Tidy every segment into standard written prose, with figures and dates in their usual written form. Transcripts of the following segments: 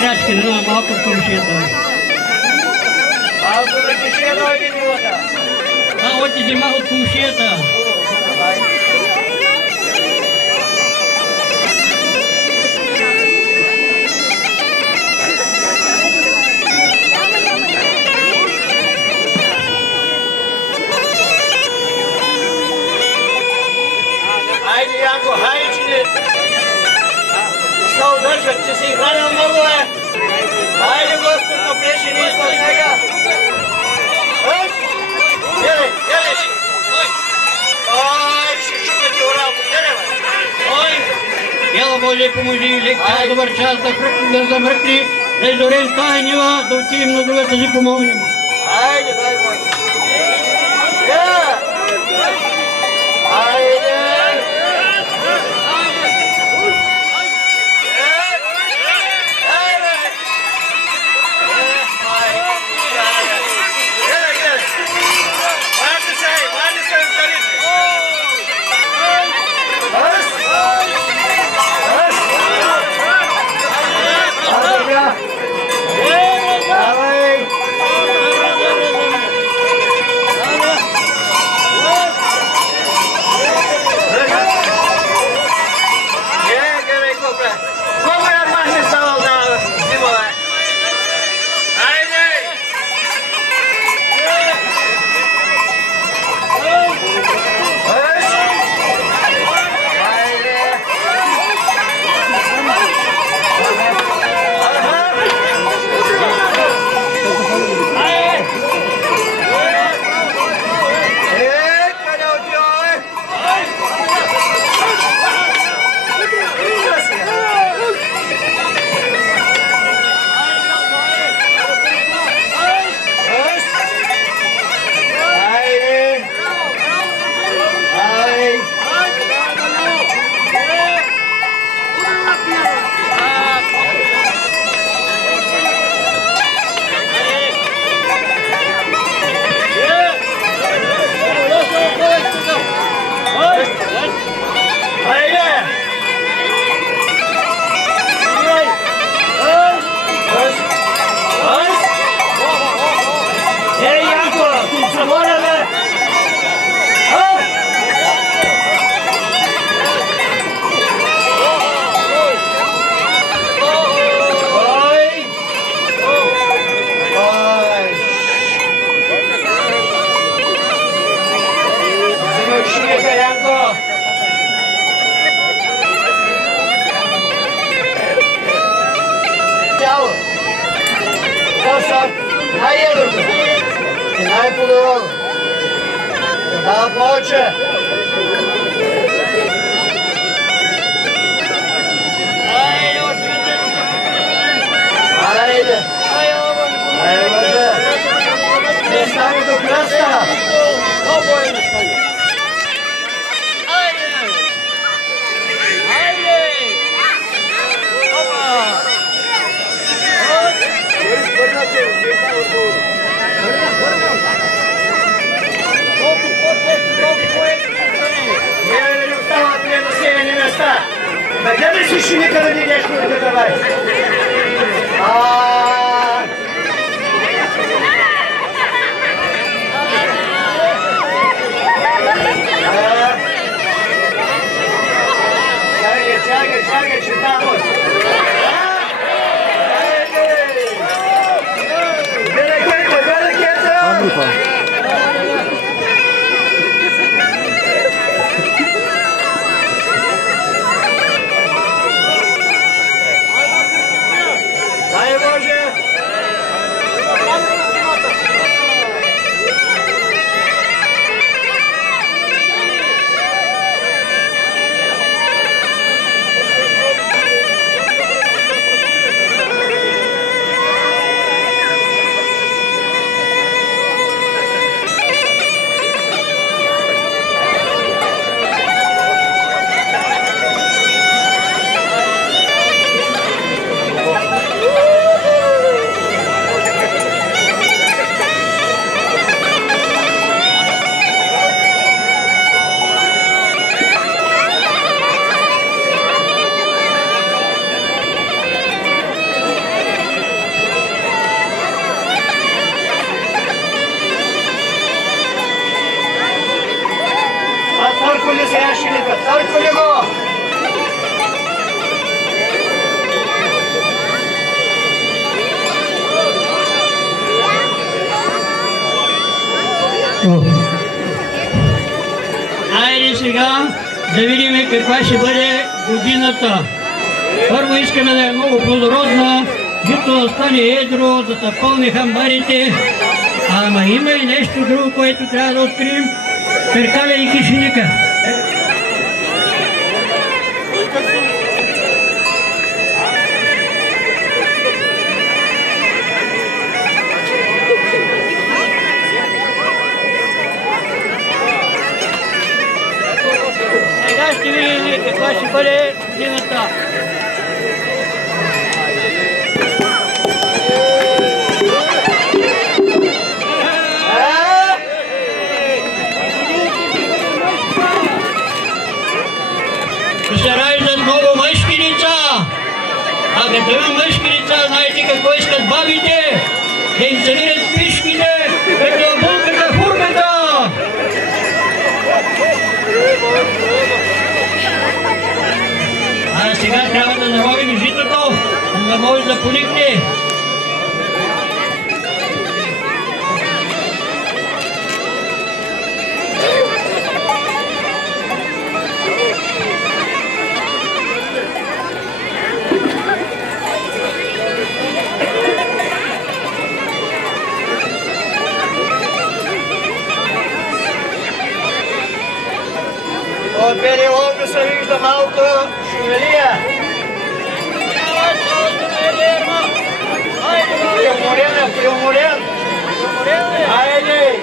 Крачки, ну, малко кумшията. Малко кумшията дойде милата. А, отиде малко кумшията. Хайде, Янко, хайде, че не... Се удържат, че си хранил много, е. Хайде, Господ, напреше ни изпод нега. Ели, ели. Ой, ще чупя ти оралко. Ели, бе. Ой, ела Боже, поможи, лек добър час да замръкне, да изорем тази нива, да отидем на другата си помогнем. Хайде, дай Боже. Хайде. Ето. Айде сега да видим каква ще бъде годината. Първо искаме да е много плодородна, жито да стане едро, да се пълни хамбарите. Ама има и нещо друго, което трябва да открием. Перкаля и кишеника. Сега ще видим каква ще бъде годината. Ще раждат много мъжки деца. А като има мъжки деца, знаете какво искат бабите? Да им събират пишките, като булката фурката. А сега трябва да наровим житото, за да може да поникне. От периода се вижда малко шевелия. Приуморен. Айде!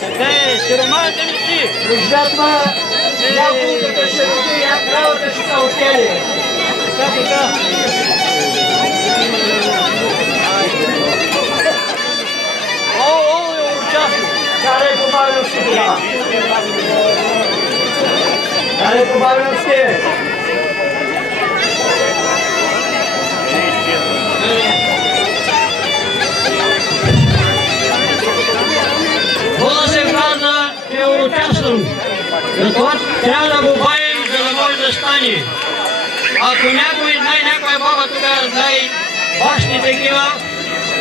Така е, сиромахата ми си. Жатва, я булката ще роди, я кравата ще се отели. Така. О, участник. Карай побавям си това. Карай побавям си. Това се каза, че е участвам. Затова трябва да го бавим, за да може да стане. Ако някой знае, някоя баба тук знае башни такива,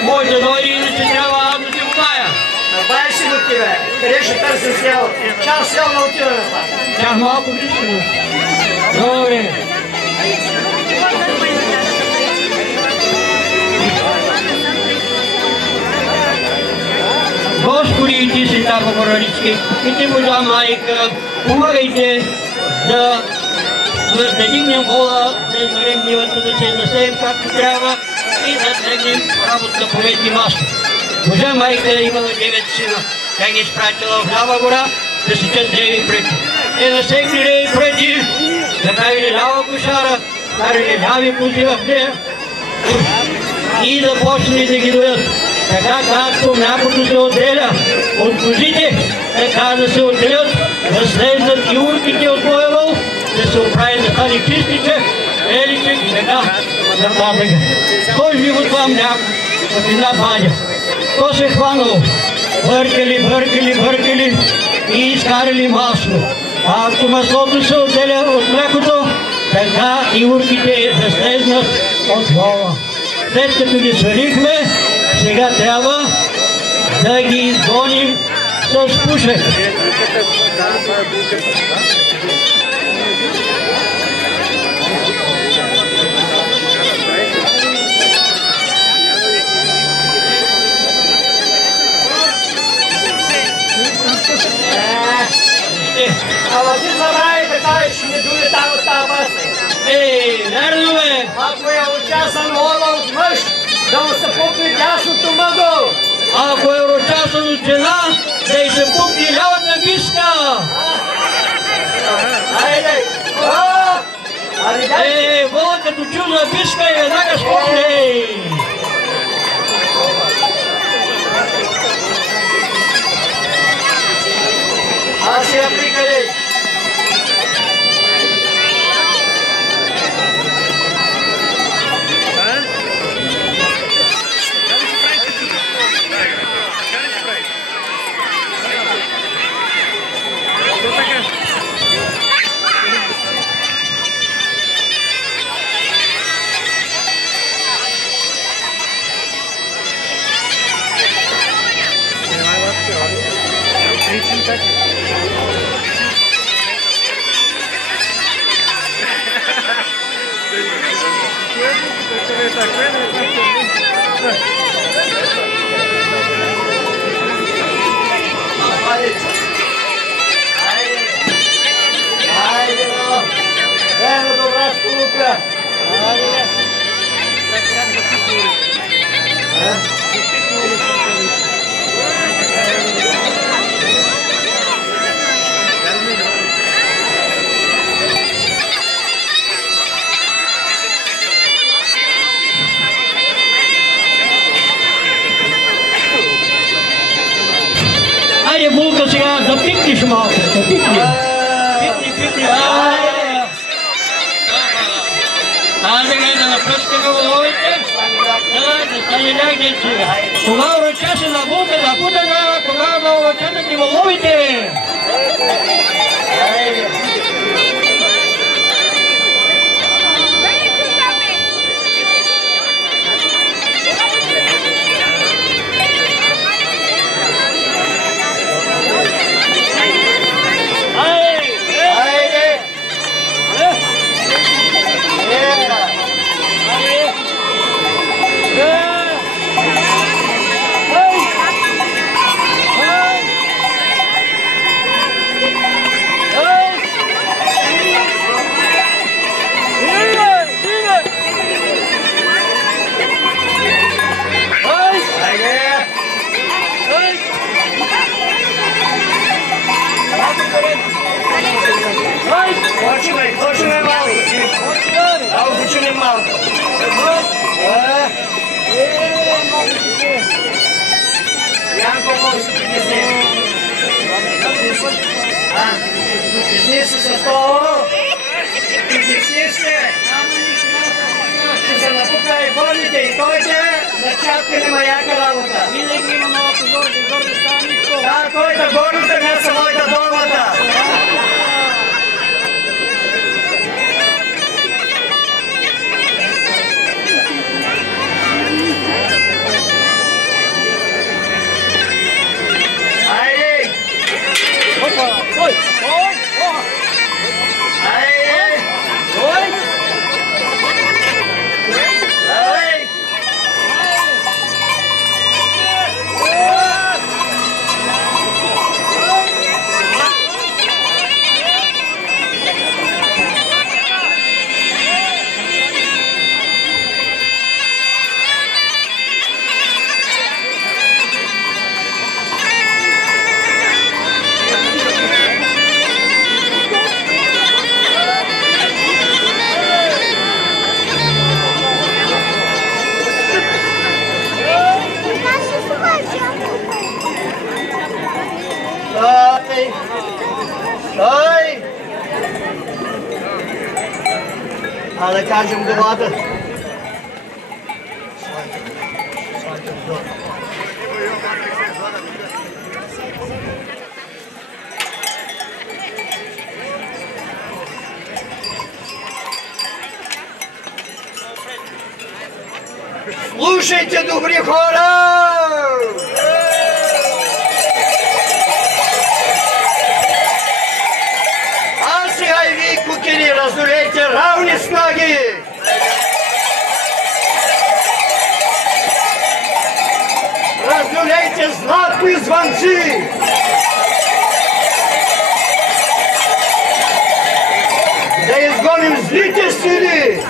може да дойде, иначе трябва аз да си го бая. Набавя си до тебе. Къде ще търсим сел? Час сел да отиваме това. Тях малко близко. Добре. Господи, и ти си така Богородички, и ти Божа майка, помагайте да дигнем вола, да измерим нивата, да се засеем както трябва и да тръгнем работа по метни масло. Божа майка е имала 9 сина. Тя ги изпратила в Лява гора да сечат древи прети. Насекли древи прети, направили лява кошара, карали ляви кози в нея и да почнали да ги доят. Така както млякото се отделя от козите, така да се отделят, да слезат и урките от моя вол, да се оправи да стане чистиче, еличек и така нататък. Сложи го това мляко в една баня. То се хванало. Бъркали и изкарали масло. А ако маслото се отделя от млекото, така и урките да слезнат от вола. След като ги свалихме, сега трябва да ги изгоним с пушек. Ама ти забрави да кажеш, ще не дуне там от тази маса. Верно бе! Ако е учасан вола от мъж, да му се пупне дясното мъгъл. Ако е учасан от жена, да й се пупне лявата виска. Айде! Вола като чул за виска и веднага спопне. Аз я прикали. Айде, Булка, сега да пикнеш малко, да пикни. Пикни. Айде, да напръскаме воловете. Да стане лягнете. Кога урочаше на Булка да путана, кога да урочете ти воловете. Починай малко. Починай малко. Янко, може да притесни. Притесни се с това. Притесни се. Ще се напука и болите и тойте, на чапка нема яка работа. Винаги има малко зор да стане нищо. Да, тойте горната не са моята долната. Стой! А да кажем делата. Слушайте, добри хора! А сега и вие, кукери, раздолейте равни снаги! Раздолейте златни звънци! Да изгоним злите сили!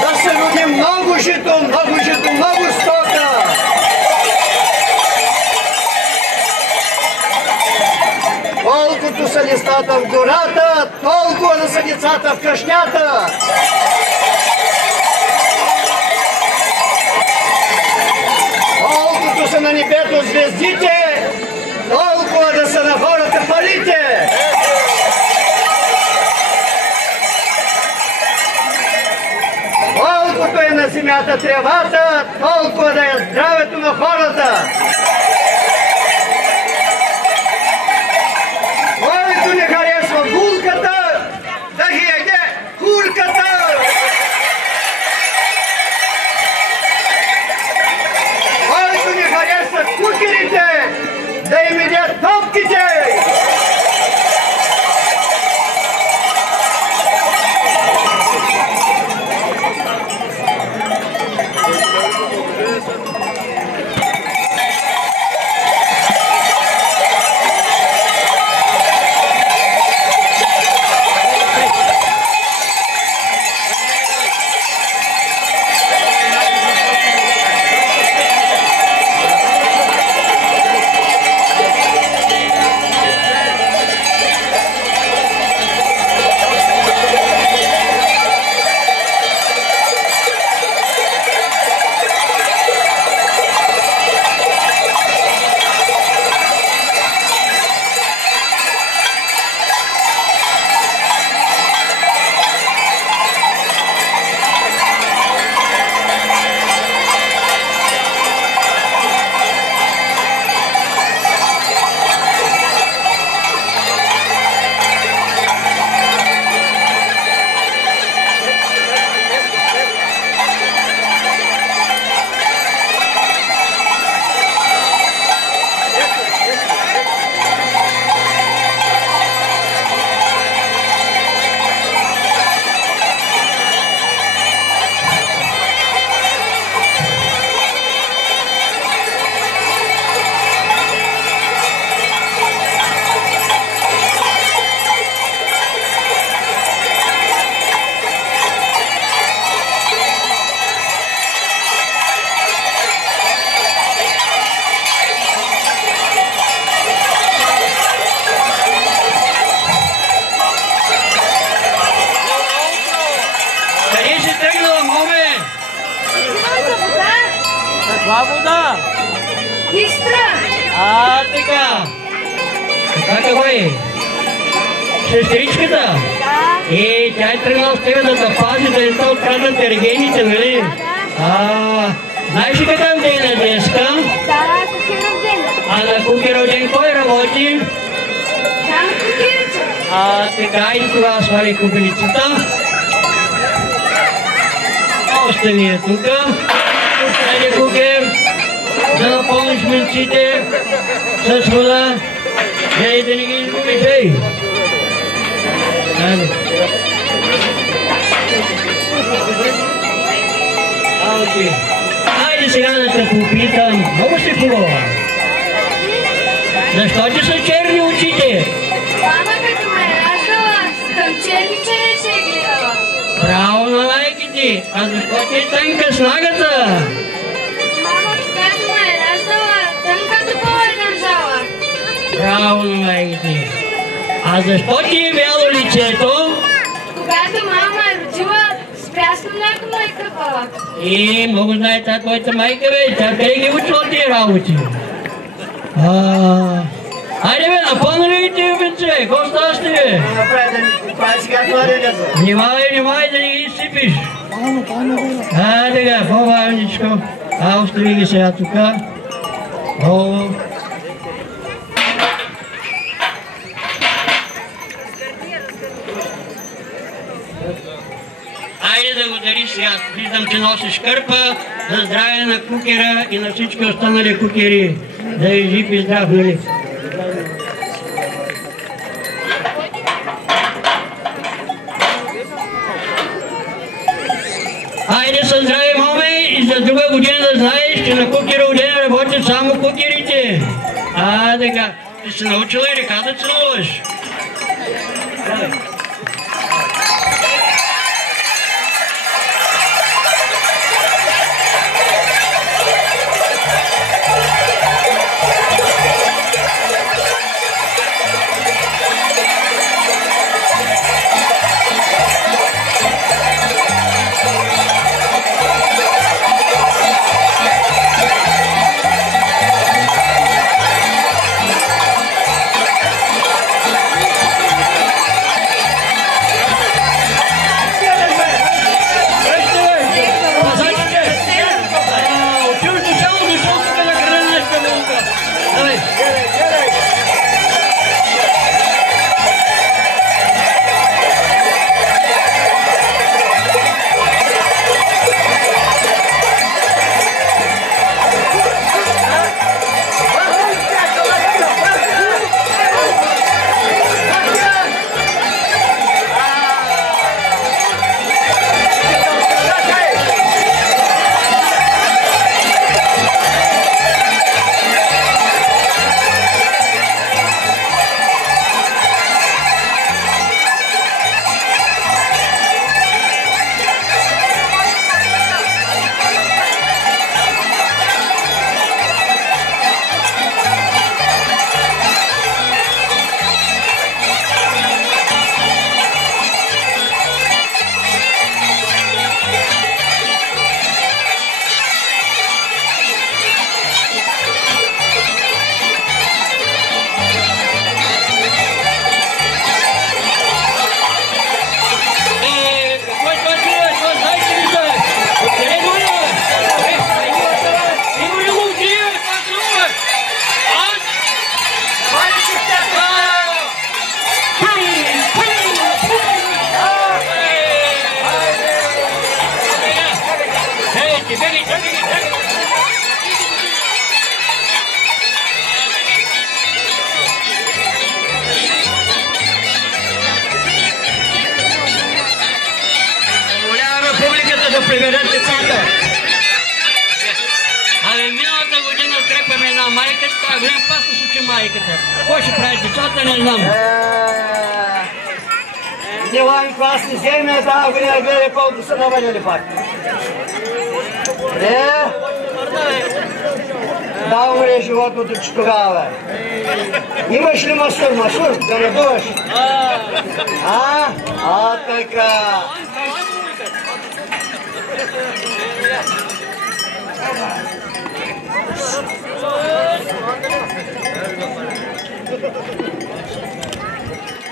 Да се роди много жито, много стока! Колкото са листата в гората, толкова да са децата в къщнята! Колкото са на небето звездите, толкова да са на хората парите! Колкото е на земята тревата, толкова да е здравето на хората! Който не харесва булката, да ги яде курката! Който не харесва кукерите, да им яде топките! Каква вода? Истра! Така. Какво е? Сестричката? Да. Тя е тръгнала с тебе да те пази, да не се откраднат ергените, нали? Знаеш ли какъв ден е днеска? Да, Кукеров ден. А на Кукеров ден кой работи? Да, на кукерица. Така и тогава свали кукерицата. Остави я тука. Остане Кукер. Да напълниш милците с вода. Гледай да не ги изгубиш, ей! Хайде сега да те попитам. Много си хубава. Защо ти са черни очите? Мама като ме е раждала, към черни череше е гледала. Браво на майка ти. А защо ти е тънка снагата? Мама, когато ме е раждала, тънката пола е държала. Браво на майка ти. А защо ти е бяло лицето? Когато мама е родила, с прясно мляко ме е къпала. Много знае тази твоята майка, бе. Тя къде ги учила тия работи? Хайде бе, напълнили ти, бенце, какво става с тебе? Това е сега творенето. Внимавай да не ги изсипиш. Така, по-бавничко. Остави ги сега тука. Долу. Айде да го дариш сега. Виждам, че носиш кърпа за здраве на кукера и на всички останали кукери. Да е жив и здрав, нали? Айде със здраве, моме, и за друга година да знаеш, че на кукеров ден работят само кукерите. Така. Ти си научила и река да целуваш. Приберете децата. Миналата година трепаме една майката, това голям паста с очи майката. Какво ще прави децата, не знам. Нилан класни земя, тази година гледай колко са навалили пак. Да умре животното, че тогава. Имаш ли масур? Масур? Да надуваш? Така.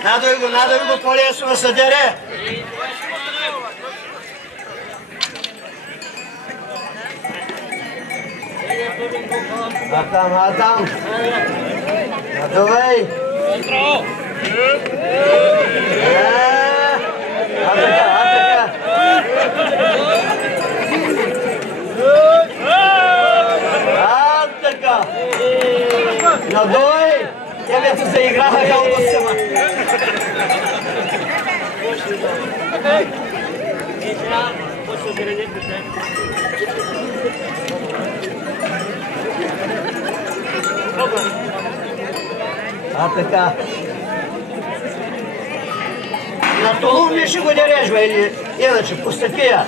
Надуй го, по-лесно да се дере. Атам. Надувай. Така. Надувай. Тебе се заиграха калбосима. Така. На Толум ли ще го дереш, бе, или иначе по статия?